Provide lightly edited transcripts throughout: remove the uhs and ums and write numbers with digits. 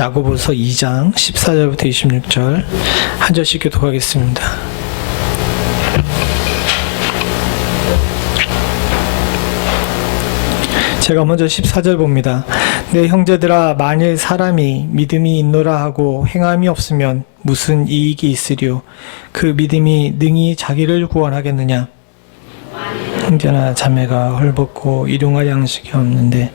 야고보서 2장 14절부터 26절 한 절씩 교독하겠습니다. 제가 먼저 14절 봅니다. 내 형제들아, 만일 사람이 믿음이 있노라 하고 행함이 없으면 무슨 이익이 있으리요? 그 믿음이 능히 자기를 구원하겠느냐? 형제나 자매가 헐벗고 일용할 양식이 없는데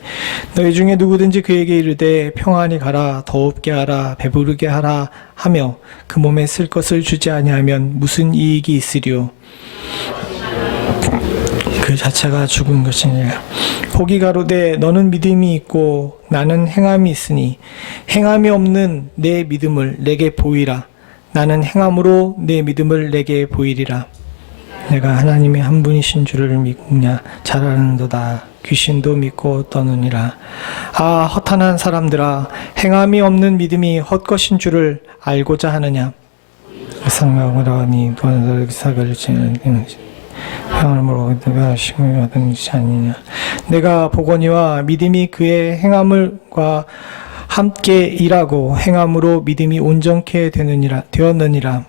너희 중에 누구든지 그에게 이르되 평안히 가라, 더웁게 하라, 배부르게 하라 하며 그 몸에 쓸 것을 주지 아니하면 무슨 이익이 있으리요? 그 자체가 죽은 것이니라. 혹이 가로되 너는 믿음이 있고 나는 행함이 있으니 행함이 없는 내 믿음을 내게 보이라. 나는 행함으로 내 믿음을 내게 보이리라. 내가 하나님의 한 분이신 줄을 믿느냐? 잘 아는도다. 귀신도 믿고 떠느니라. 아, 허탄한 사람들아, 행함이 없는 믿음이 헛것인 줄을 알고자 하느냐? 상하오라니 너는 사과를 지는 행함으로 내가 시험을 얻은 것이 아니냐? 내가 보거니와 믿음이 그의 행함과 함께 일하고 행함으로 믿음이 온전케 되었느니라.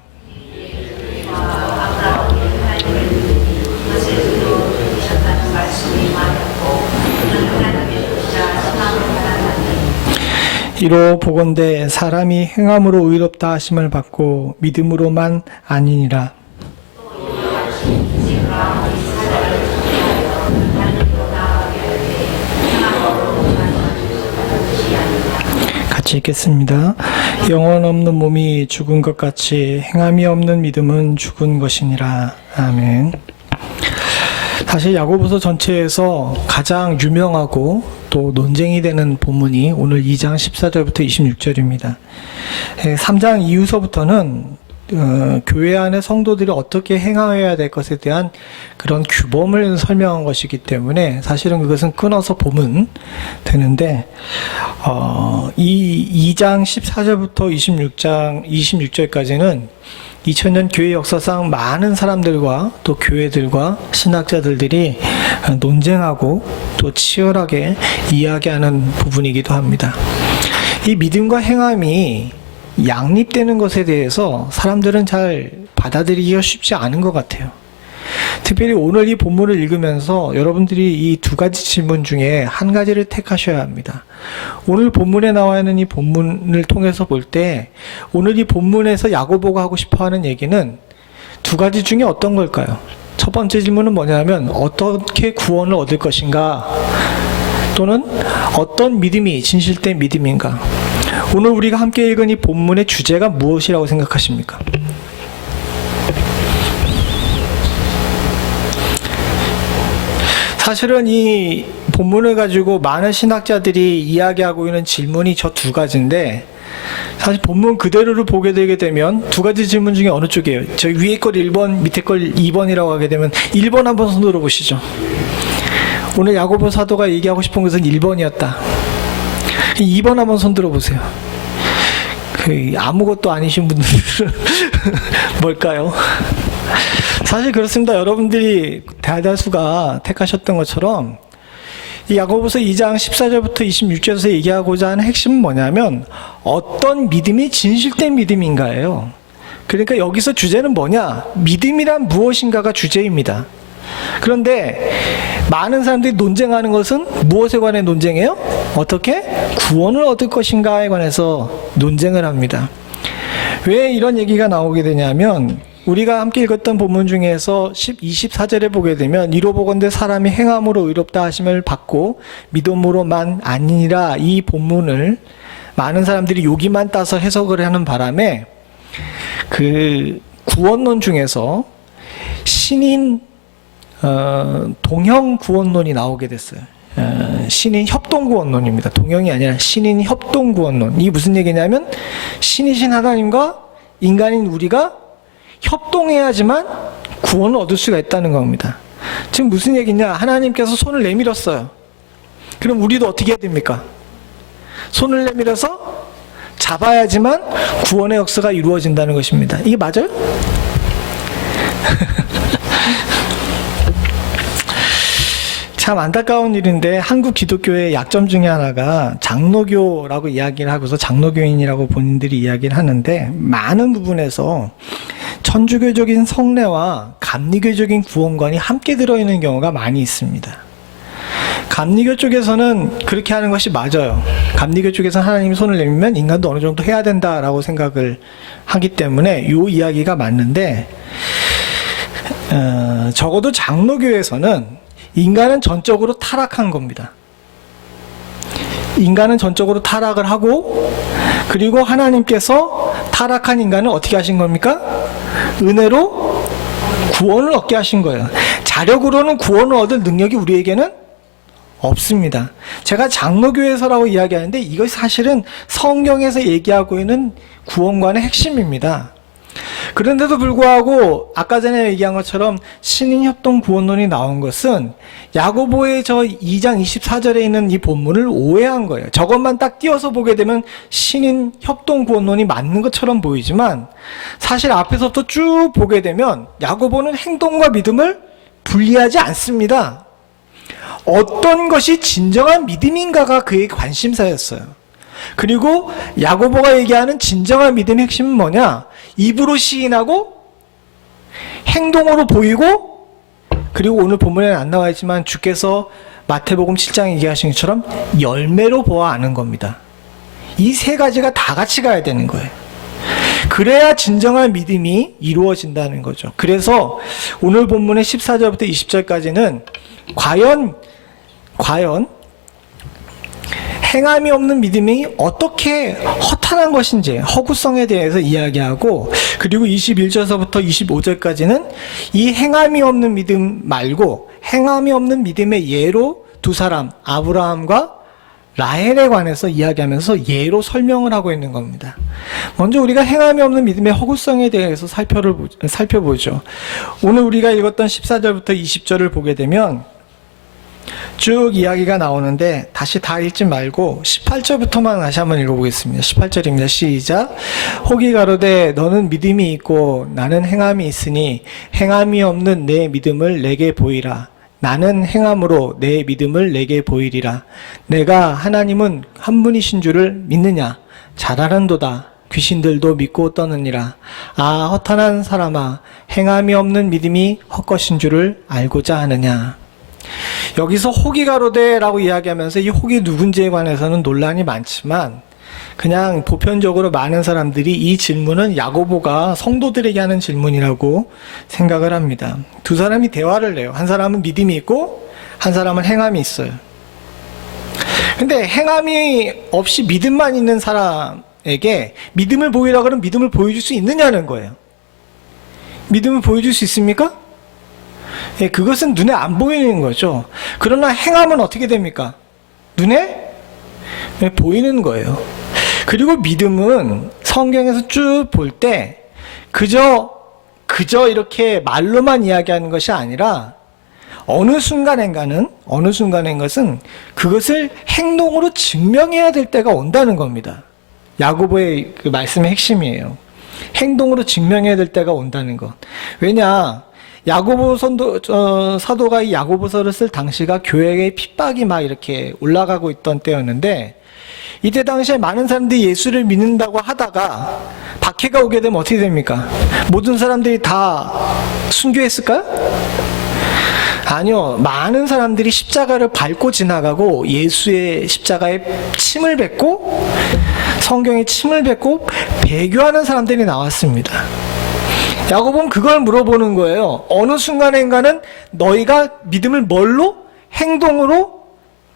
이로 보건대 사람이 행함으로 의롭다 하심을 받고 믿음으로만 아니니라. 같이 읽겠습니다. 영혼 없는 몸이 죽은 것 같이 행함이 없는 믿음은 죽은 것이니라. 아멘. 사실 야고보서 전체에서 가장 유명하고 또 논쟁이 되는 본문이 오늘 2장 14절부터 26절입니다. 3장 이후서부터는 교회 안의 성도들이 어떻게 행하여야 될 것에 대한 그런 규범을 설명한 것이기 때문에 사실은 그것은 끊어서 보면 되는데 이 2장 14절부터 26절까지는 2000년 교회 역사상 많은 사람들과 또 교회들과 신학자들이 논쟁하고 또 치열하게 이야기하는 부분이기도 합니다. 이 믿음과 행함이 양립되는 것에 대해서 사람들은 잘 받아들이기가 쉽지 않은 것 같아요. 특별히 오늘 이 본문을 읽으면서 여러분들이 이 두 가지 질문 중에 한 가지를 택하셔야 합니다. 오늘 본문에 나와 있는 이 본문을 통해서 볼 때 오늘 이 본문에서 야고보가 하고 싶어하는 얘기는 두 가지 중에 어떤 걸까요? 첫 번째 질문은 뭐냐면 어떻게 구원을 얻을 것인가, 또는 어떤 믿음이 진실된 믿음인가. 오늘 우리가 함께 읽은 이 본문의 주제가 무엇이라고 생각하십니까? 사실은 이 본문을 가지고 많은 신학자들이 이야기하고 있는 질문이 저 두 가지인데, 사실 본문 그대로를 보게 되게 되면 두 가지 질문 중에 어느 쪽이에요? 저 위에 걸 1번, 밑에 걸 2번이라고 하게 되면 1번 한번 손 들어보시죠. 오늘 야고보 사도가 얘기하고 싶은 것은 1번이었다. 2번 한번 손 들어보세요. 아무것도 아니신 분들은 뭘까요? 사실 그렇습니다. 여러분들이 대다수가 택하셨던 것처럼 이 야고보서 2장 14절부터 26절에서 얘기하고자 하는 핵심은 뭐냐면 어떤 믿음이 진실된 믿음인가예요. 그러니까 여기서 주제는 뭐냐? 믿음이란 무엇인가가 주제입니다. 그런데 많은 사람들이 논쟁하는 것은 무엇에 관해 논쟁해요? 어떻게? 구원을 얻을 것인가에 관해서 논쟁을 합니다. 왜 이런 얘기가 나오게 되냐면 우리가 함께 읽었던 본문 중에서 24절에 보게 되면 이로 보건대 사람이 행함으로 의롭다 하심을 받고 믿음으로만 아니니라, 이 본문을 많은 사람들이 여기만 따서 해석을 하는 바람에 그 구원론 중에서 신인 동형 구원론이 나오게 됐어요. 신인 협동 구원론입니다. 동형이 아니라 신인 협동 구원론. 이게 무슨 얘기냐면 신이신 하나님과 인간인 우리가 협동해야지만 구원을 얻을 수가 있다는 겁니다. 지금 무슨 얘기냐? 하나님께서 손을 내밀었어요. 그럼 우리도 어떻게 해야 됩니까? 손을 내밀어서 잡아야지만 구원의 역사가 이루어진다는 것입니다. 이게 맞아요? 참 안타까운 일인데 한국 기독교의 약점 중에 하나가 장로교라고 이야기를 하고서 장로교인이라고 본인들이 이야기를 하는데 많은 부분에서 천주교적인 성례와 감리교적인 구원관이 함께 들어있는 경우가 많이 있습니다. 감리교 쪽에서는 그렇게 하는 것이 맞아요. 감리교 쪽에서는 하나님이 손을 내밀면 인간도 어느 정도 해야 된다라고 생각을 하기 때문에 이 이야기가 맞는데 적어도 장로교에서는 인간은 전적으로 타락한 겁니다. 인간은 전적으로 타락을 하고 그리고 하나님께서 타락한 인간을 어떻게 하신 겁니까? 은혜로 구원을 얻게 하신 거예요. 자력으로는 구원을 얻을 능력이 우리에게는 없습니다. 제가 장로교에서라고 이야기하는데 이것이 사실은 성경에서 얘기하고 있는 구원관의 핵심입니다. 그런데도 불구하고 아까 전에 얘기한 것처럼 신인협동 구원론이 나온 것은 야고보의 저 2장 24절에 있는 이 본문을 오해한 거예요. 저것만 딱 띄어서 보게 되면 신인협동 구원론이 맞는 것처럼 보이지만 사실 앞에서부터 쭉 보게 되면 야고보는 행동과 믿음을 분리하지 않습니다. 어떤 것이 진정한 믿음인가가 그의 관심사였어요. 그리고 야고보가 얘기하는 진정한 믿음의 핵심은 뭐냐? 입으로 시인하고 행동으로 보이고 그리고 오늘 본문에는 안 나와 있지만 주께서 마태복음 7장에 얘기하신 것처럼 열매로 보아 아는 겁니다. 이 세 가지가 다 같이 가야 되는 거예요. 그래야 진정한 믿음이 이루어진다는 거죠. 그래서 오늘 본문의 14절부터 20절까지는 과연 행함이 없는 믿음이 어떻게 허탄한 것인지 허구성에 대해서 이야기하고 그리고 21절서부터 25절까지는 이 행함이 없는 믿음 말고 행함이 없는 믿음의 예로 두 사람 아브라함과 라헬에 관해서 이야기하면서 예로 설명을 하고 있는 겁니다. 먼저 우리가 행함이 없는 믿음의 허구성에 대해서 살펴보죠. 오늘 우리가 읽었던 14절부터 20절을 보게 되면 쭉 이야기가 나오는데 다시 다 읽지 말고 18절부터만 다시 한번 읽어보겠습니다. 18절입니다. 시작. 혹이 가로되 너는 믿음이 있고 나는 행함이 있으니 행함이 없는 내 믿음을 내게 보이라. 나는 행함으로 내 믿음을 내게 보이리라. 내가 하나님은 한 분이신 줄을 믿느냐? 잘 아는도다. 귀신들도 믿고 떠느니라. 아 허탄한 사람아 행함이 없는 믿음이 헛것인 줄을 알고자 하느냐. 여기서 혹이 가로되라고 이야기하면서 이 혹이 누군지에 관해서는 논란이 많지만 그냥 보편적으로 많은 사람들이 이 질문은 야고보가 성도들에게 하는 질문이라고 생각을 합니다. 두 사람이 대화를 해요. 한 사람은 믿음이 있고 한 사람은 행함이 있어요. 근데 행함이 없이 믿음만 있는 사람에게 믿음을 보이라 그러면 믿음을 보여줄 수 있느냐는 거예요. 믿음을 보여줄 수 있습니까? 예, 그것은 눈에 안 보이는 거죠. 그러나 행함은 어떻게 됩니까? 눈에 보이는 거예요. 그리고 믿음은 성경에서 쭉 볼 때 그저 이렇게 말로만 이야기하는 것이 아니라 어느 순간인가는 그것을 행동으로 증명해야 될 때가 온다는 겁니다. 야고보의 그 말씀의 핵심이에요. 행동으로 증명해야 될 때가 온다는 것. 왜냐? 야고보 사도가 이 야고보서를 쓸 당시가 교회의 핍박이 막 이렇게 올라가고 있던 때였는데 이때 당시에 많은 사람들이 예수를 믿는다고 하다가 박해가 오게 되면 어떻게 됩니까? 모든 사람들이 다 순교했을까요? 아니요. 많은 사람들이 십자가를 밟고 지나가고 예수의 십자가에 침을 뱉고 성경에 침을 뱉고 배교하는 사람들이 나왔습니다. 야고보는 그걸 물어보는 거예요. 어느 순간인가는 너희가 믿음을 뭘로? 행동으로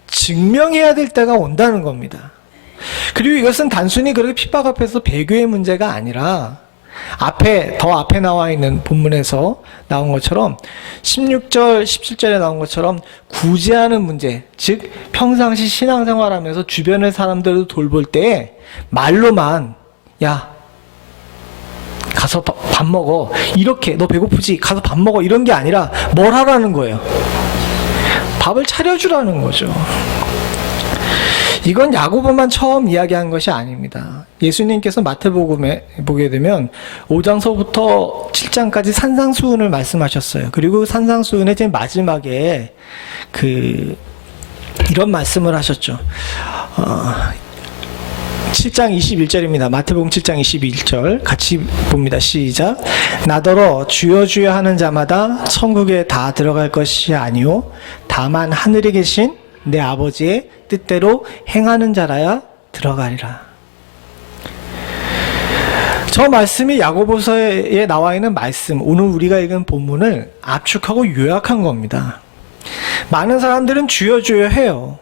증명해야 될 때가 온다는 겁니다. 그리고 이것은 단순히 그렇게 핍박 앞에서 배교의 문제가 아니라 더 앞에 나와 있는 본문에서 나온 것처럼 16절, 17절에 나온 것처럼 구제하는 문제, 즉 평상시 신앙생활하면서 주변의 사람들을 돌볼 때 말로만 야 가서 밥 먹어. 이렇게 너 배고프지? 가서 밥 먹어. 이런 게 아니라 뭘 하라는 거예요? 밥을 차려주라는 거죠. 이건 야고보만 처음 이야기한 것이 아닙니다. 예수님께서 마태복음에 보게 되면 5장서부터 7장까지 산상수훈을 말씀하셨어요. 그리고 산상수훈의 제일 마지막에 이런 말씀을 하셨죠. 7장 21절입니다. 마태복음 7장 21절 같이 봅니다. 시작. 나더러 주여 주여 하는 자마다 천국에 다 들어갈 것이 아니요 다만 하늘에 계신 내 아버지의 뜻대로 행하는 자라야 들어가리라. 저 말씀이 야고보서에 나와 있는 말씀, 오늘 우리가 읽은 본문을 압축하고 요약한 겁니다. 많은 사람들은 주여 주여 해요.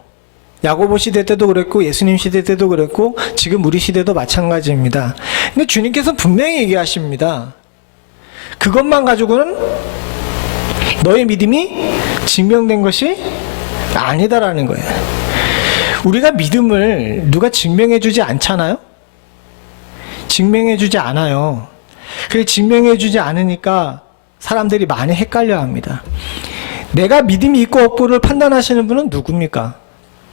야고보 시대 때도 그랬고 예수님 시대 때도 그랬고 지금 우리 시대도 마찬가지입니다. 근데 주님께서 분명히 얘기하십니다. 그것만 가지고는 너의 믿음이 증명된 것이 아니다라는 거예요. 우리가 믿음을 누가 증명해 주지 않잖아요? 증명해 주지 않아요. 그래 증명해 주지 않으니까 사람들이 많이 헷갈려 합니다. 내가 믿음이 있고 없고를 판단하시는 분은 누굽니까?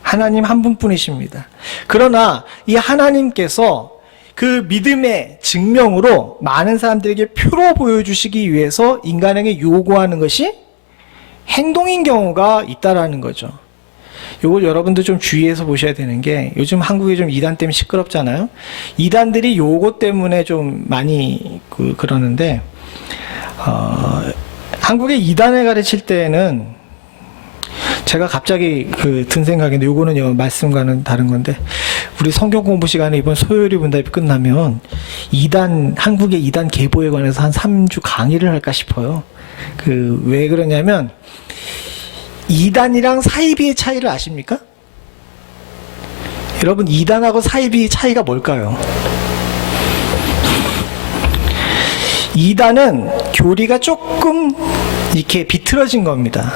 하나님 한 분뿐이십니다. 그러나 이 하나님께서 그 믿음의 증명으로 많은 사람들에게 표로 보여주시기 위해서 인간에게 요구하는 것이 행동인 경우가 있다라는 거죠. 이걸 여러분들 좀 주의해서 보셔야 되는 게 요즘 한국이 좀 이단 때문에 시끄럽잖아요. 이단들이 요거 때문에 좀 많이 그러는데 한국의 이단을 가르칠 때는 제가 갑자기 든 생각인데 요거는 말씀과는 다른 건데 우리 성경 공부 시간에 이번 소요리 분답이 끝나면 한국의 이단 계보에 관해서 한 3주 강의를 할까 싶어요. 왜 그러냐면 이단이랑 사이비의 차이를 아십니까? 여러분 이단하고 사이비의 차이가 뭘까요? 이단은 교리가 조금 이렇게 비틀어진 겁니다.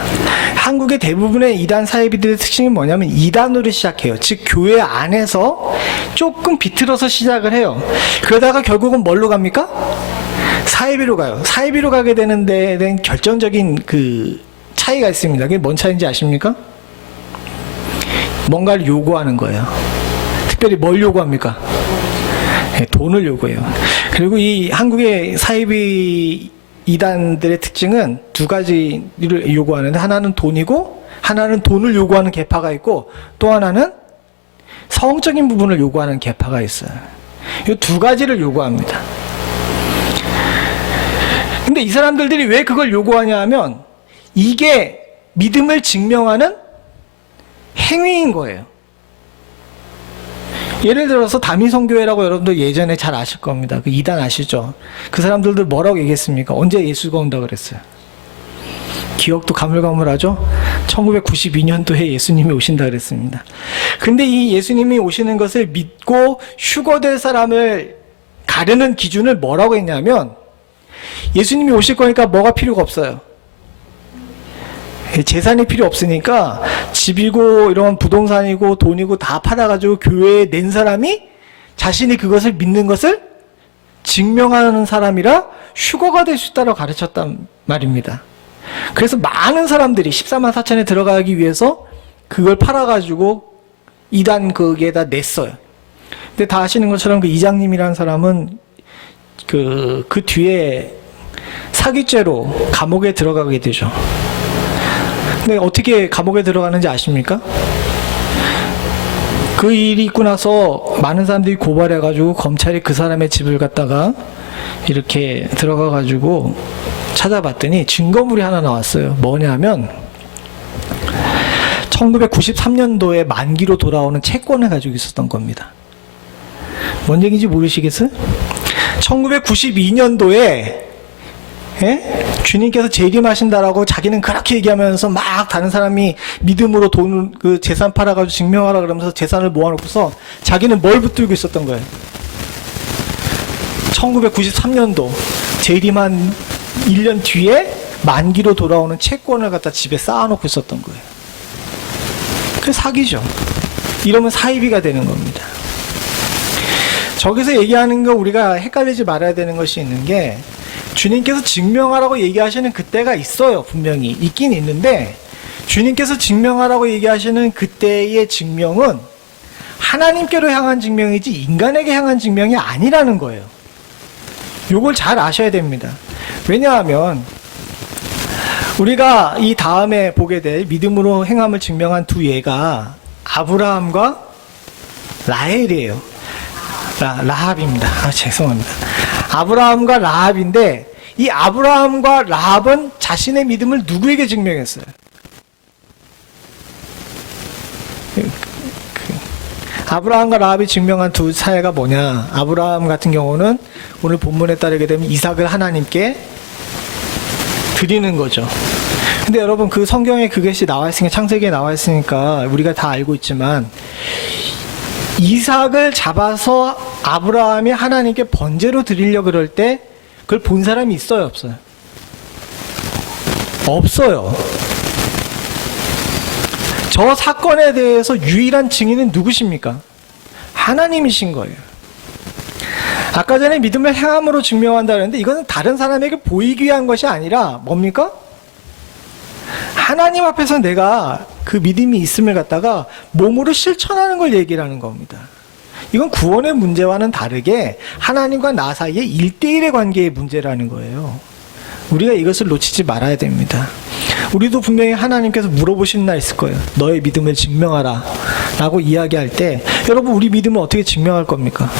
한국의 대부분의 이단 사이비들의 특징이 뭐냐면 이단으로 시작해요. 즉 교회 안에서 조금 비틀어서 시작을 해요. 그러다가 결국은 뭘로 갑니까? 사이비로 가요. 사이비로 가게 되는 데에 대한 결정적인 차이가 있습니다. 그게 뭔 차이인지 아십니까? 뭔가를 요구하는 거예요. 특별히 뭘 요구합니까? 네, 돈을 요구해요. 그리고 이 한국의 사이비 이단들의 특징은 두 가지를 요구하는데 하나는 돈이고 하나는 돈을 요구하는 계파가 있고 또 하나는 성적인 부분을 요구하는 계파가 있어요. 이 두 가지를 요구합니다. 근데 이 사람들이 왜 그걸 요구하냐 하면 이게 믿음을 증명하는 행위인 거예요. 예를 들어서 다민성교회라고 여러분들 예전에 잘 아실 겁니다. 그 이단 아시죠? 그 사람들도 뭐라고 얘기했습니까? 언제 예수가 온다 그랬어요? 기억도 가물가물하죠? 1992년도에 예수님이 오신다 그랬습니다. 근데 이 예수님이 오시는 것을 믿고 휴거될 사람을 가르는 기준을 뭐라고 했냐면 예수님이 오실 거니까 뭐가 필요가 없어요. 재산이 필요 없으니까 집이고 이런 부동산이고 돈이고 다 팔아가지고 교회에 낸 사람이 자신이 그것을 믿는 것을 증명하는 사람이라 휴거가 될 수 있다고 가르쳤단 말입니다. 그래서 많은 사람들이 14만 4천에 들어가기 위해서 그걸 팔아가지고 이단 거기에다 냈어요. 근데 다 아시는 것처럼 그 이장님이라는 사람은 그 뒤에 사기죄로 감옥에 들어가게 되죠. 근데 어떻게 감옥에 들어가는지 아십니까? 그 일이 있고 나서 많은 사람들이 고발해가지고 검찰이 그 사람의 집을 갖다가 이렇게 들어가가지고 찾아봤더니 증거물이 하나 나왔어요. 뭐냐면 1993년도에 만기로 돌아오는 채권을 가지고 있었던 겁니다. 뭔 얘기인지 모르시겠어요? 1992년도에 주님께서 재림하신다라고 자기는 그렇게 얘기하면서 막 다른 사람이 믿음으로 돈을 재산 팔아가지고 증명하라 그러면서 재산을 모아놓고서 자기는 뭘 붙들고 있었던 거예요? 1993년도 재림한 1년 뒤에 만기로 돌아오는 채권을 갖다 집에 쌓아놓고 있었던 거예요. 그게 사기죠. 이러면 사이비가 되는 겁니다. 저기서 얘기하는 거 우리가 헷갈리지 말아야 되는 것이 있는 게 주님께서 증명하라고 얘기하시는 그때가 있어요. 분명히 있긴 있는데 주님께서 증명하라고 얘기하시는 그때의 증명은 하나님께로 향한 증명이지 인간에게 향한 증명이 아니라는 거예요. 요걸 잘 아셔야 됩니다. 왜냐하면 우리가 이 다음에 보게 될 믿음으로 행함을 증명한 두 예가 아브라함과 라헬이에요. 라합입니다. 죄송합니다. 아브라함과 라합인데 이 아브라함과 라합은 자신의 믿음을 누구에게 증명했어요? 아브라함과 라합이 증명한 두 사례가 뭐냐? 아브라함 같은 경우는 오늘 본문에 따르게 되면 이삭을 하나님께 드리는 거죠. 근데 여러분 그 성경에 그것이 나와 있으니까 창세기에 나와 있으니까 우리가 다 알고 있지만 이삭을 잡아서 아브라함이 하나님께 번제로 드리려 그럴 때 그걸 본 사람이 있어요, 없어요? 없어요. 저 사건에 대해서 유일한 증인은 누구십니까? 하나님이신 거예요. 아까 전에 믿음을 행함으로 증명한다는데 이거는 다른 사람에게 보이기 위한 것이 아니라 뭡니까? 하나님 앞에서 내가 그 믿음이 있음을 갖다가 몸으로 실천하는 걸 얘기를 하는 겁니다. 이건 구원의 문제와는 다르게 하나님과 나 사이의 1대1의 관계의 문제라는 거예요. 우리가 이것을 놓치지 말아야 됩니다. 우리도 분명히 하나님께서 물어보시는 날 있을 거예요. 너의 믿음을 증명하라 라고 이야기할 때 여러분 우리 믿음을 어떻게 증명할 겁니까?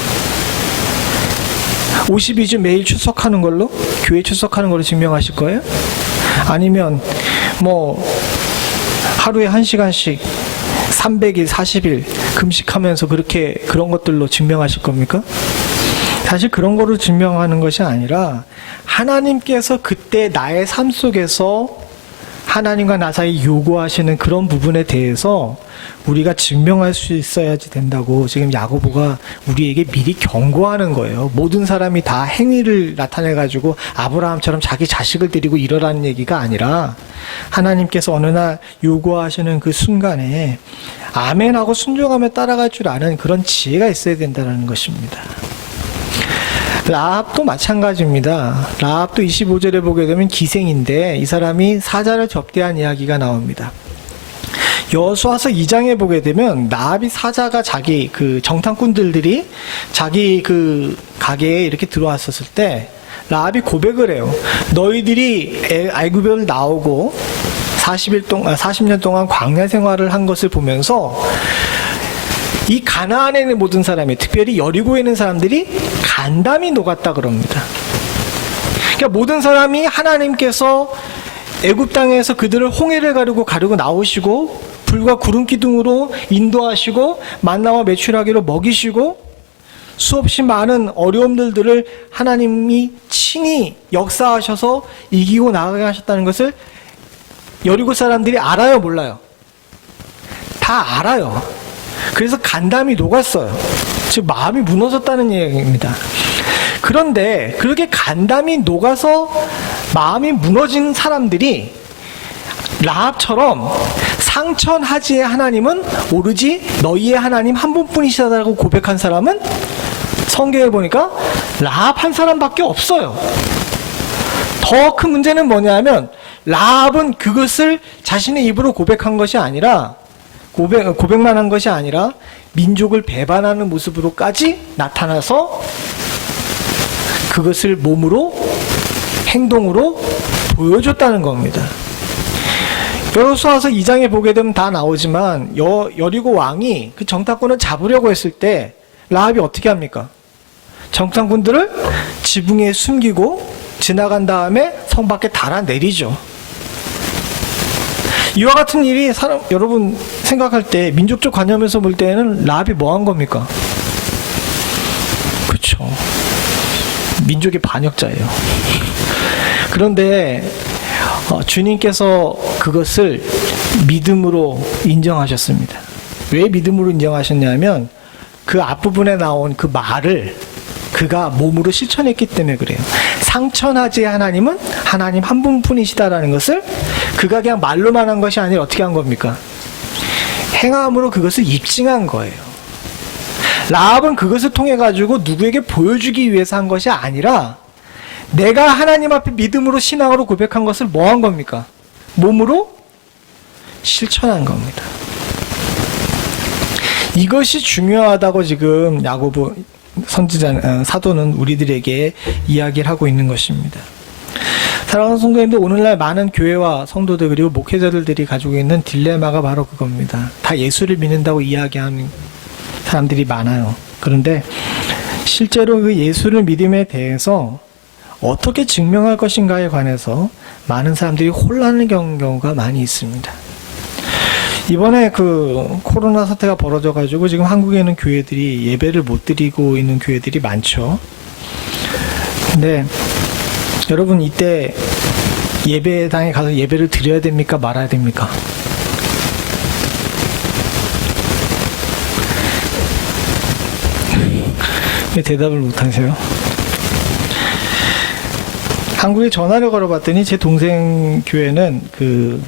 52주 매일 출석하는 걸로? 교회 출석하는 걸로 증명하실 거예요? 아니면 뭐 하루에 1시간씩 300일, 40일 금식하면서 그런 것들로 증명하실 겁니까? 사실 그런 거로 증명하는 것이 아니라 하나님께서 그때 나의 삶 속에서 하나님과 나 사이 요구하시는 그런 부분에 대해서 우리가 증명할 수 있어야지 된다고 지금 야고보가 우리에게 미리 경고하는 거예요. 모든 사람이 다 행위를 나타내가지고 아브라함처럼 자기 자식을 데리고 이러라는 얘기가 아니라 하나님께서 어느 날 요구하시는 그 순간에 아멘하고 순종하며 따라갈 줄 아는 그런 지혜가 있어야 된다는 것입니다. 라합도 마찬가지입니다. 라합도 25절에 보게 되면 기생인데 이 사람이 사자를 접대한 이야기가 나옵니다. 여호수아서 2장에 보게 되면 라합이 사자가 자기 그 정탐꾼들이 자기 그 가게에 이렇게 들어왔었을 때 라합이 고백을 해요. 너희들이 애굽을 나오고 40년 동안 광야 생활을 한 것을 보면서 이 가나안에 있는 모든 사람이 특별히 여리고에 있는 사람들이 간담이 녹았다 그럽니다. 그러니까 모든 사람이 하나님께서 애굽 땅에서 그들을 홍해를 가르고 나오시고 불과 구름 기둥으로 인도하시고 만나와 메추라기로 먹이시고 수없이 많은 어려움들을 하나님이 친히 역사하셔서 이기고 나가게 하셨다는 것을 여리고 사람들이 알아요, 몰라요? 다 알아요. 그래서 간담이 녹았어요. 즉 마음이 무너졌다는 얘기입니다. 그런데 그렇게 간담이 녹아서 마음이 무너진 사람들이 라합처럼 상천하지의 하나님은 오로지 너희의 하나님 한 분뿐이시다라고 고백한 사람은 성경에 보니까 라합 한 사람밖에 없어요. 더 큰 문제는 뭐냐면 라합은 그것을 자신의 입으로 고백한 것이 아니라 고백만 한 것이 아니라 민족을 배반하는 모습으로까지 나타나서 그것을 몸으로 행동으로 보여줬다는 겁니다. 여호수아서 2장에 보게 되면 다 나오지만 여리고 왕이 그 정탐꾼을 잡으려고 했을 때 라합이 어떻게 합니까? 정탐꾼들을 지붕에 숨기고 지나간 다음에 성 밖에 달아내리죠. 이와 같은 일이 여러분 생각할 때 민족적 관념에서 볼 때는 라합이 뭐 한 겁니까? 그렇죠. 민족의 반역자예요. 그런데 주님께서 그것을 믿음으로 인정하셨습니다. 왜 믿음으로 인정하셨냐면 그 앞부분에 나온 그 말을 그가 몸으로 실천했기 때문에 그래요. 상천하지의 하나님은 하나님 한 분뿐이시다라는 것을 그가 그냥 말로만 한 것이 아니라 어떻게 한 겁니까? 행함으로 그것을 입증한 거예요. 라합은 그것을 통해 가지고 누구에게 보여주기 위해서 한 것이 아니라 내가 하나님 앞에 믿음으로 신앙으로 고백한 것을 뭐 한 겁니까? 몸으로 실천한 겁니다. 이것이 중요하다고 지금 야고보 사도는 우리들에게 이야기를 하고 있는 것입니다. 사랑하는 성도님들, 오늘날 많은 교회와 성도들 그리고 목회자들이 가지고 있는 딜레마가 바로 그겁니다. 다 예수를 믿는다고 이야기하는 사람들이 많아요. 그런데 실제로 그 예수를 믿음에 대해서 어떻게 증명할 것인가에 관해서 많은 사람들이 혼란을 겪는 경우가 많이 있습니다. 이번에 그 코로나 사태가 벌어져가지고 지금 한국에는 교회들이 예배를 못 드리고 있는 교회들이 많죠. 근데 여러분, 이때 예배당에 가서 예배를 드려야 됩니까? 말아야 됩니까? 왜 대답을 못하세요? 한국에 전화를 걸어봤더니 제 동생 교회는 그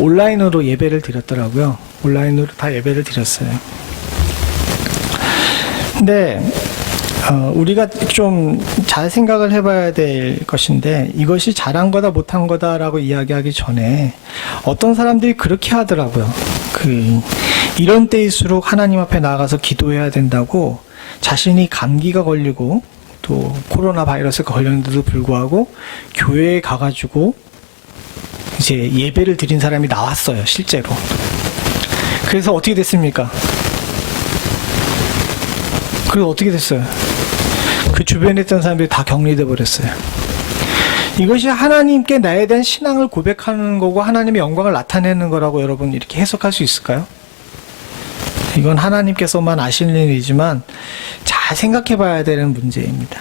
온라인으로 예배를 드렸더라고요. 온라인으로 다 예배를 드렸어요. 근데 우리가 좀 잘 생각을 해봐야 될 것인데, 이것이 잘한 거다 못한 거다라고 이야기하기 전에 어떤 사람들이 그렇게 하더라고요. 이런 때일수록 하나님 앞에 나아가서 기도해야 된다고, 자신이 감기가 걸리고 또 코로나 바이러스가 걸렸는데도 불구하고 교회에 가가지고 이제 예배를 드린 사람이 나왔어요, 실제로. 그래서 어떻게 됐습니까? 그리고 어떻게 됐어요? 그 주변에 있던 사람들이 다 격리돼 버렸어요. 이것이 하나님께 나에 대한 신앙을 고백하는 거고 하나님의 영광을 나타내는 거라고 여러분 이렇게 해석할 수 있을까요? 이건 하나님께서만 아시는 일이지만 잘 생각해 봐야 되는 문제입니다.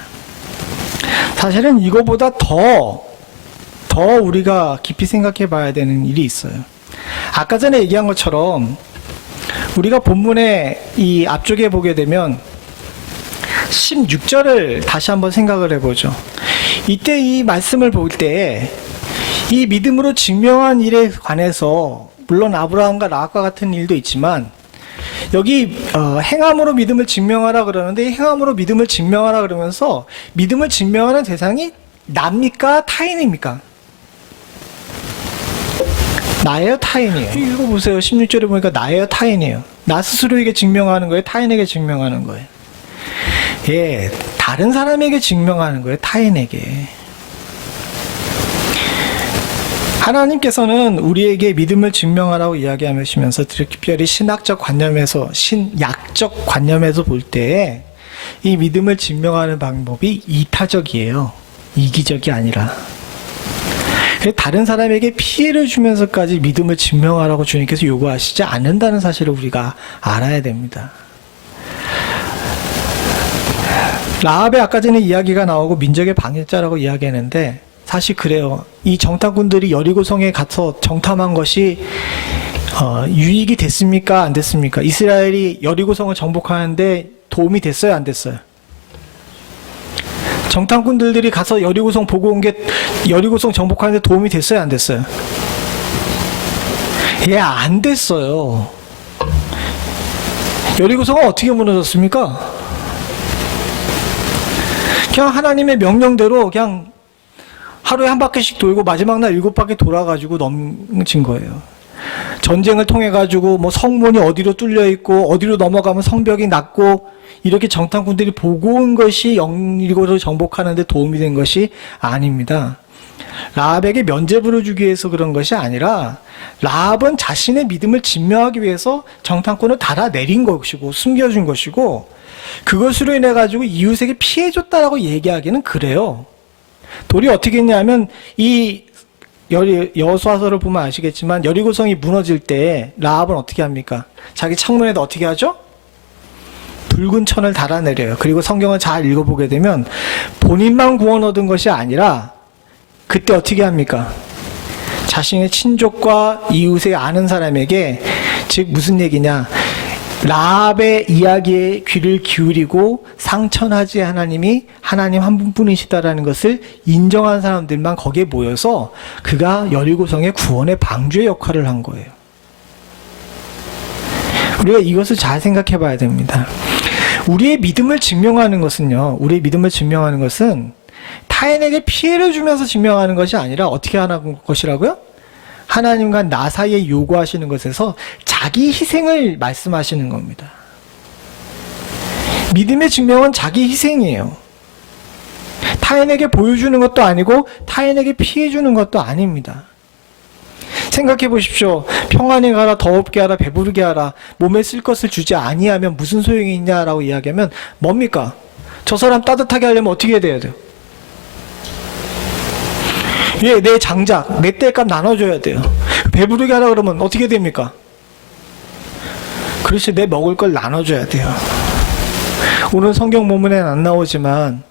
사실은 이거보다 더 우리가 깊이 생각해 봐야 되는 일이 있어요. 아까 전에 얘기한 것처럼 우리가 본문의 이 앞쪽에 보게 되면 16절을 다시 한번 생각을 해보죠. 이때 이 말씀을 볼 때 이 믿음으로 증명한 일에 관해서, 물론 아브라함과 라합과 같은 일도 있지만 여기 행함으로 믿음을 증명하라 그러는데, 행함으로 믿음을 증명하라 그러면서 믿음을 증명하는 대상이 납니까? 타인입니까? 나예요? 타인이에요? 읽어보세요. 16절에 보니까 나예요? 타인이에요? 나 스스로에게 증명하는 거예요? 타인에게 증명하는 거예요? 예, 다른 사람에게 증명하는 거예요. 타인에게. 하나님께서는 우리에게 믿음을 증명하라고 이야기하시면서 특별히 신학적 관념에서, 신약적 관념에서 볼 때 이 믿음을 증명하는 방법이 이타적이에요. 이기적이 아니라. 다른 사람에게 피해를 주면서까지 믿음을 증명하라고 주님께서 요구하시지 않는다는 사실을 우리가 알아야 됩니다. 라합의 아까 전에 이야기가 나오고 민족의 방해자라고 이야기했는데, 사실 그래요. 이 정탐꾼들이 여리고성에 가서 정탐한 것이 유익이 됐습니까? 안 됐습니까? 이스라엘이 여리고성을 정복하는데 도움이 됐어요? 안 됐어요? 정탐꾼들이 가서 여리고성 보고 온 게 여리고성 정복하는데 도움이 됐어요? 안 됐어요? 예, 안 됐어요. 여리고성은 어떻게 무너졌습니까? 그냥 하나님의 명령대로 그냥 하루에 한 바퀴씩 돌고 마지막 날 7바퀴 돌아가지고 넘친 거예요. 전쟁을 통해 가지고 뭐 성문이 어디로 뚫려 있고 어디로 넘어가면 성벽이 낮고 이렇게 정탐꾼들이 보고 온 것이 여리고를 정복하는데 도움이 된 것이 아닙니다. 라합에게 면죄부를 주기 위해서 그런 것이 아니라, 라합은 자신의 믿음을 증명하기 위해서 정탐꾼을 달아내린 것이고 숨겨준 것이고, 그것으로 인해 가지고 이웃에게 피해 줬다라고 얘기하기는 그래요. 도리 어떻게 했냐면, 이 여호수아서를 보면 아시겠지만 여리고성이 무너질 때 라합은 어떻게 합니까? 자기 창문에다 어떻게 하죠? 붉은 천을 달아내려요. 그리고 성경을 잘 읽어보게 되면 본인만 구원 얻은 것이 아니라 그때 어떻게 합니까? 자신의 친족과 이웃에 아는 사람에게, 즉 무슨 얘기냐, 라합의 이야기에 귀를 기울이고 상천하지 하나님이 하나님 한 분뿐이시다라는 것을 인정한 사람들만 거기에 모여서 그가 여리고성의 구원의 방주의 역할을 한 거예요. 우리가 이것을 잘 생각해 봐야 됩니다. 우리의 믿음을 증명하는 것은요, 우리의 믿음을 증명하는 것은 타인에게 피해를 주면서 증명하는 것이 아니라 어떻게 하는 것이라고요? 하나님과 나 사이에 요구하시는 것에서 자기 희생을 말씀하시는 겁니다. 믿음의 증명은 자기 희생이에요. 타인에게 보여주는 것도 아니고 타인에게 피해주는 것도 아닙니다. 생각해 보십시오. 평안히 가라, 더럽게 하라, 배부르게 하라, 몸에 쓸 것을 주지 아니하면 무슨 소용이 있냐라고 이야기하면 뭡니까? 저 사람 따뜻하게 하려면 어떻게 해야 돼요? 예, 내 장작, 내 땔감 나눠줘야 돼요. 배부르게 하라 그러면 어떻게 됩니까? 그렇지, 내 먹을 걸 나눠줘야 돼요. 오늘 성경 본문에는 안 나오지만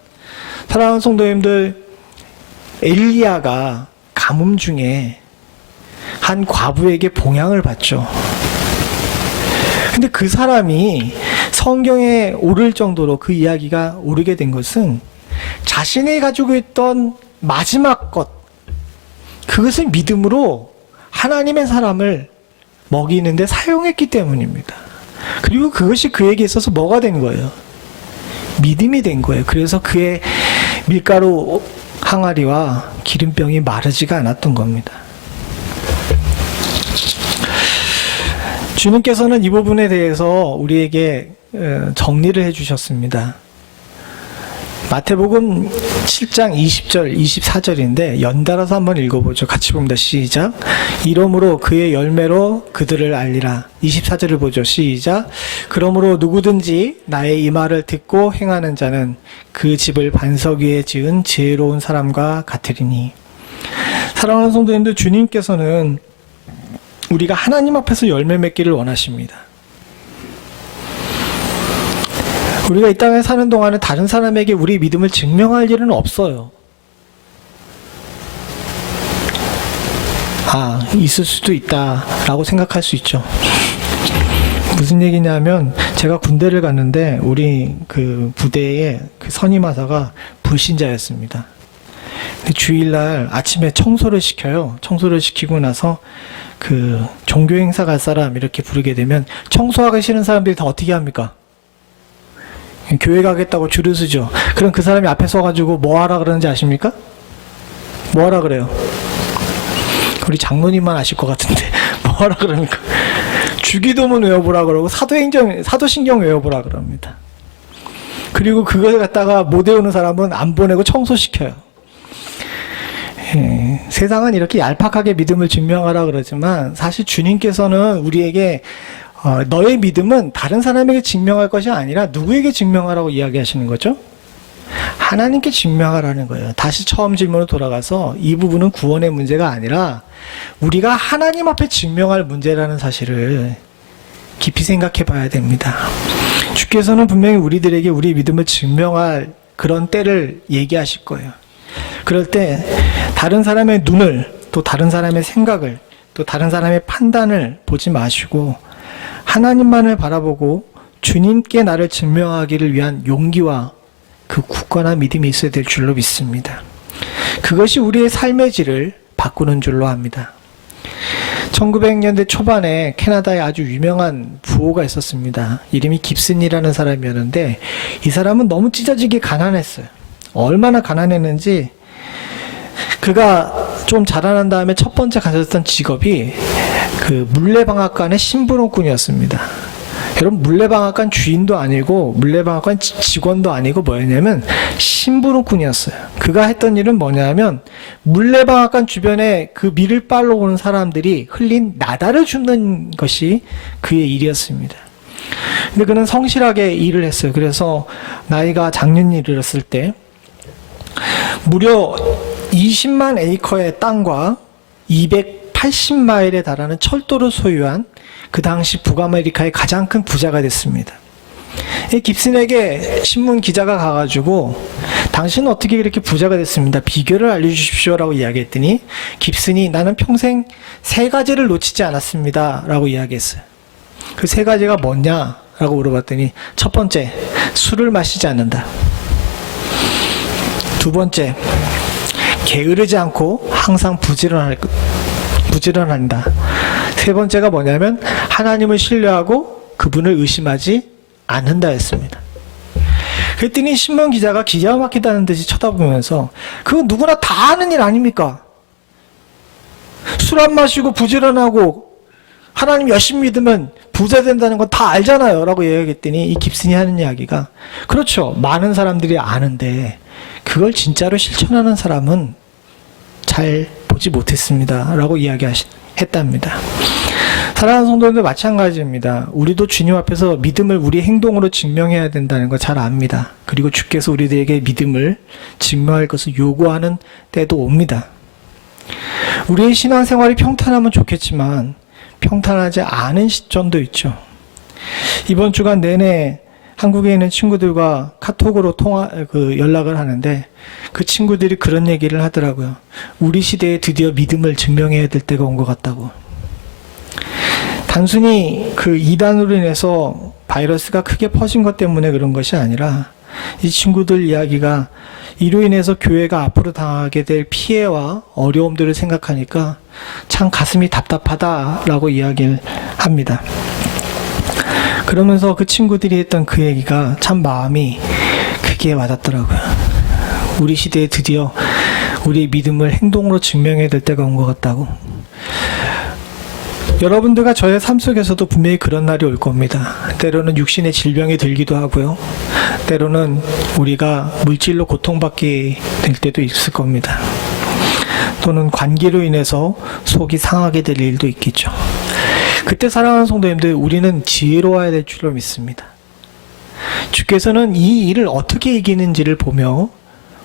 사랑하는 성도님들, 엘리야가 가뭄 중에 한 과부에게 봉양을 받죠. 근데 그 사람이 성경에 오를 정도로 그 이야기가 오르게 된 것은 자신이 가지고 있던 마지막 것, 그것을 믿음으로 하나님의 사람을 먹이는데 사용했기 때문입니다. 그리고 그것이 그에게 있어서 뭐가 된 거예요? 믿음이 된 거예요. 그래서 그의 밀가루 항아리와 기름병이 마르지가 않았던 겁니다. 주님께서는 이 부분에 대해서 우리에게 정리를 해주셨습니다. 마태복음 7장 20절, 24절인데 연달아서 한번 읽어보죠. 같이 봅니다. 시작. 이러므로 그의 열매로 그들을 알리라. 24절을 보죠. 시작. 그러므로 누구든지 나의 이 말을 듣고 행하는 자는 그 집을 반석 위에 지은 지혜로운 사람과 같으리니. 사랑하는 성도님들, 주님께서는 우리가 하나님 앞에서 열매 맺기를 원하십니다. 우리가 이 땅에 사는 동안에 다른 사람에게 우리 믿음을 증명할 일은 없어요. 있을 수도 있다라고 생각할 수 있죠. 무슨 얘기냐면, 제가 군대를 갔는데 우리 그 부대의 그 선임하사가 불신자였습니다. 주일날 아침에 청소를 시켜요. 청소를 시키고 나서 그 종교 행사 갈 사람 이렇게 부르게 되면 청소하기 싫은 사람들이 다 어떻게 합니까? 교회 가겠다고 줄을 서죠. 그럼 그 사람이 앞에 서가지고 뭐 하라 그러는지 아십니까? 뭐 하라 그래요? 우리 장로님만 아실 것 같은데 뭐 하라 그러니까 주기도문 외워보라 그러고 사도신경 외워보라 그럽니다. 그리고 그걸 갖다가 못 외우는 사람은 안 보내고 청소시켜요. 세상은 이렇게 얄팍하게 믿음을 증명하라 그러지만 사실 주님께서는 우리에게 너의 믿음은 다른 사람에게 증명할 것이 아니라 누구에게 증명하라고 이야기하시는 거죠? 하나님께 증명하라는 거예요. 다시 처음 질문으로 돌아가서 이 부분은 구원의 문제가 아니라 우리가 하나님 앞에 증명할 문제라는 사실을 깊이 생각해 봐야 됩니다. 주께서는 분명히 우리들에게 우리 믿음을 증명할 그런 때를 얘기하실 거예요. 그럴 때 다른 사람의 눈을, 또 다른 사람의 생각을, 또 다른 사람의 판단을 보지 마시고 하나님만을 바라보고 주님께 나를 증명하기를 위한 용기와 그 굳건한 믿음이 있어야 될 줄로 믿습니다. 그것이 우리의 삶의 질을 바꾸는 줄로 압니다. 1900년대 초반에 캐나다에 아주 유명한 부호가 있었습니다. 이름이 깁슨이라는 사람이었는데 이 사람은 너무 찢어지게 가난했어요. 얼마나 가난했는지 그가 좀 자라난 다음에 첫 번째 가졌던 직업이 그 물레방앗간의 심부름꾼이었습니다. 여러분, 물레방앗간 주인도 아니고 물레방앗간 직원도 아니고 뭐였냐면 심부름꾼이었어요. 그가 했던 일은 뭐냐면 물레방앗간 주변에 그 밀을 빨러 오는 사람들이 흘린 나다를 줍는 것이 그의 일이었습니다. 근데 그는 성실하게 일을 했어요. 그래서 나이가 장년이 이르렀을 때 무려 20만 에이커의 땅과 280마일에 달하는 철도를 소유한 그 당시 북아메리카의 가장 큰 부자가 됐습니다. 이 깁슨에게 신문 기자가 가가지고 당신은 어떻게 이렇게 부자가 됐습니다. 비결을 알려주십시오라고 이야기했더니 깁슨이 나는 평생 3가지를 놓치지 않았습니다 라고 이야기했어요. 그 3가지가 뭐냐라고 물어봤더니 첫 번째, 술을 마시지 않는다. 두 번째, 게으르지 않고 항상 부지런한다. 세 번째가 뭐냐면 하나님을 신뢰하고 그분을 의심하지 않는다 했습니다. 그랬더니 신문 기자가 기가 막히다는 듯이 쳐다보면서 그건 누구나 다 하는 일 아닙니까? 술 안 마시고 부지런하고 하나님 열심히 믿으면 부자 된다는 건 다 알잖아요 라고 이야기했더니 이 깁슨이 하는 이야기가, 그렇죠, 많은 사람들이 아는데 그걸 진짜로 실천하는 사람은 잘 보지 못했습니다 라고 이야기했답니다. 사랑하는 성도님들, 마찬가지입니다. 우리도 주님 앞에서 믿음을 우리 행동으로 증명해야 된다는 걸 잘 압니다. 그리고 주께서 우리들에게 믿음을 증명할 것을 요구하는 때도 옵니다. 우리의 신앙생활이 평탄하면 좋겠지만 평탄하지 않은 시점도 있죠. 이번 주간 내내 한국에 있는 친구들과 카톡으로 연락을 하는데 그 친구들이 그런 얘기를 하더라고요. 우리 시대에 드디어 믿음을 증명해야 될 때가 온 것 같다고. 단순히 그 이단으로 인해서 바이러스가 크게 퍼진 것 때문에 그런 것이 아니라 이 친구들 이야기가 이로 인해서 교회가 앞으로 당하게 될 피해와 어려움들을 생각하니까 참 가슴이 답답하다라고 이야기를 합니다. 그러면서 그 친구들이 했던 그 얘기가 참 마음이 크게 와닿더라고요. 우리 시대에 드디어 우리의 믿음을 행동으로 증명해야 될 때가 온 것 같다고. 여러분들과 저의 삶 속에서도 분명히 그런 날이 올 겁니다. 때로는 육신의 질병이 들기도 하고요. 때로는 우리가 물질로 고통받게 될 때도 있을 겁니다. 또는 관계로 인해서 속이 상하게 될 일도 있겠죠. 그때 사랑하는 성도님들, 우리는 지혜로워야 될 줄로 믿습니다. 주께서는 이 일을 어떻게 이기는지를 보며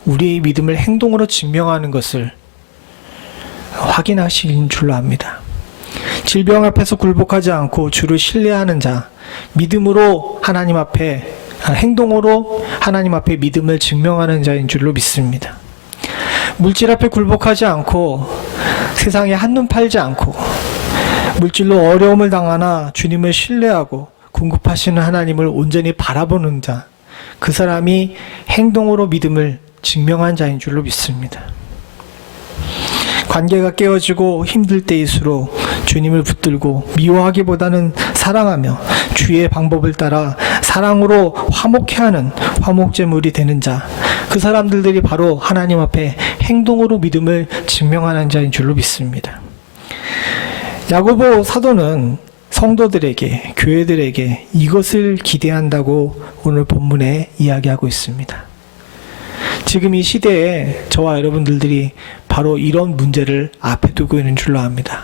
우리의 믿음을 행동으로 증명하는 것을 확인하시는 줄로 압니다. 질병 앞에서 굴복하지 않고 주를 신뢰하는 자, 믿음으로 하나님 앞에, 행동으로 하나님 앞에 믿음을 증명하는 자인 줄로 믿습니다. 물질 앞에 굴복하지 않고 세상에 한눈 팔지 않고 물질로 어려움을 당하나 주님을 신뢰하고 공급하시는 하나님을 온전히 바라보는 자, 그 사람이 행동으로 믿음을 증명한 자인 줄로 믿습니다. 관계가 깨어지고 힘들 때일수록 주님을 붙들고 미워하기보다는 사랑하며 주의 방법을 따라 사랑으로 화목해하는 화목제물이 되는 자, 그 사람들이 바로 하나님 앞에 행동으로 믿음을 증명하는 자인 줄로 믿습니다. 야고보 사도는 성도들에게, 교회들에게 이것을 기대한다고 오늘 본문에 이야기하고 있습니다. 지금 이 시대에 저와 여러분들이 바로 이런 문제를 앞에 두고 있는 줄로 압니다.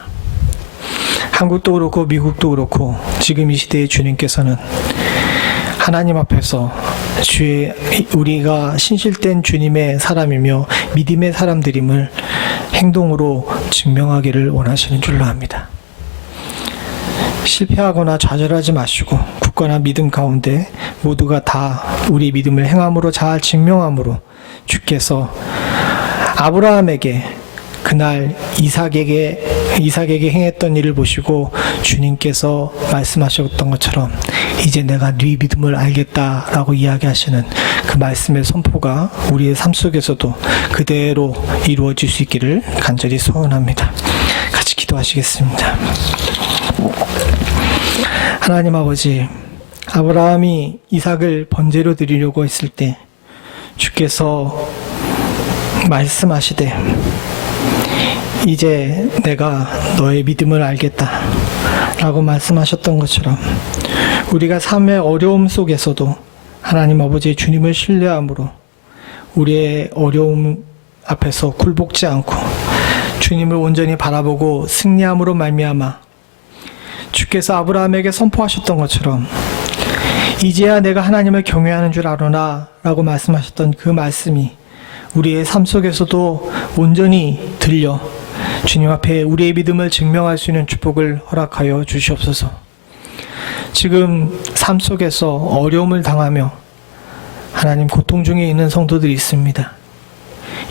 한국도 그렇고 미국도 그렇고 지금 이 시대의 주님께서는 하나님 앞에서 우리가 신실된 주님의 사람이며 믿음의 사람들임을 행동으로 증명하기를 원하시는 줄로 압니다. 실패하거나 좌절하지 마시고 굳건한 믿음 가운데 모두가 다 우리 믿음을 행함으로 잘 증명함으로 주께서 아브라함에게 그날 이삭에게 행했던 일을 보시고 주님께서 말씀하셨던 것처럼 이제 내가 네 믿음을 알겠다라고 이야기하시는 그 말씀의 선포가 우리의 삶 속에서도 그대로 이루어질 수 있기를 간절히 소원합니다. 같이 기도하시겠습니다. 하나님 아버지, 아브라함이 이삭을 번제로 드리려고 했을 때 주께서 말씀하시되 이제 내가 너의 믿음을 알겠다 라고 말씀하셨던 것처럼 우리가 삶의 어려움 속에서도 하나님 아버지 주님을 신뢰함으로 우리의 어려움 앞에서 굴복지 않고 주님을 온전히 바라보고 승리함으로 말미암아 주께서 아브라함에게 선포하셨던 것처럼 이제야 내가 하나님을 경외하는 줄 아노나 라고 말씀하셨던 그 말씀이 우리의 삶 속에서도 온전히 들려 주님 앞에 우리의 믿음을 증명할 수 있는 축복을 허락하여 주시옵소서. 지금 삶 속에서 어려움을 당하며 하나님 고통 중에 있는 성도들이 있습니다.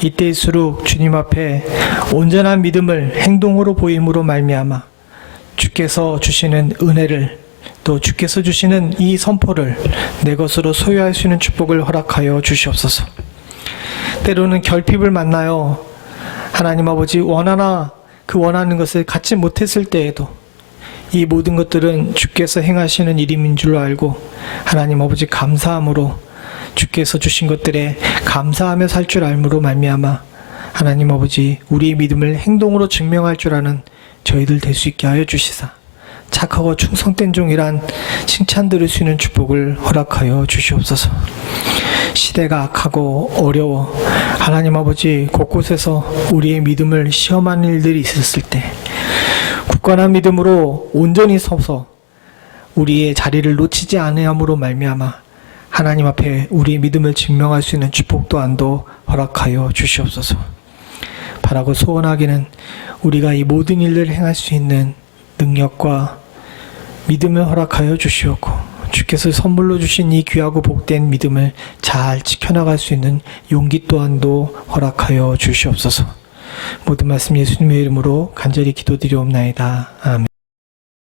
이때일수록 주님 앞에 온전한 믿음을 행동으로 보임으로 말미암아 주께서 주시는 은혜를 또 주께서 주시는 이 선포를 내 것으로 소유할 수 있는 축복을 허락하여 주시옵소서. 때로는 결핍을 만나요. 하나님 아버지 원하는 것을 갖지 못했을 때에도 이 모든 것들은 주께서 행하시는 일임인 줄로 알고 하나님 아버지 감사함으로 주께서 주신 것들에 감사하며 살 줄 알므로 말미암아 하나님 아버지 우리의 믿음을 행동으로 증명할 줄 아는 저희들 될 수 있게 하여 주시사 착하고 충성된 종이란 칭찬 들을 수 있는 축복을 허락하여 주시옵소서. 시대가 악하고 어려워 하나님 아버지 곳곳에서 우리의 믿음을 시험하는 일들이 있었을 때 굳건한 믿음으로 온전히 서서 우리의 자리를 놓치지 아니함으로 말미암아 하나님 앞에 우리의 믿음을 증명할 수 있는 축복 또한도 허락하여 주시옵소서. 바라고 소원하기는 우리가 이 모든 일들을 행할 수 있는 능력과 믿음을 허락하여 주시옵고 주께서 선물로 주신 이 귀하고 복된 믿음을 잘 지켜나갈 수 있는 용기 또한도 허락하여 주시옵소서. 모든 말씀 예수님의 이름으로 간절히 기도드리옵나이다. 아멘.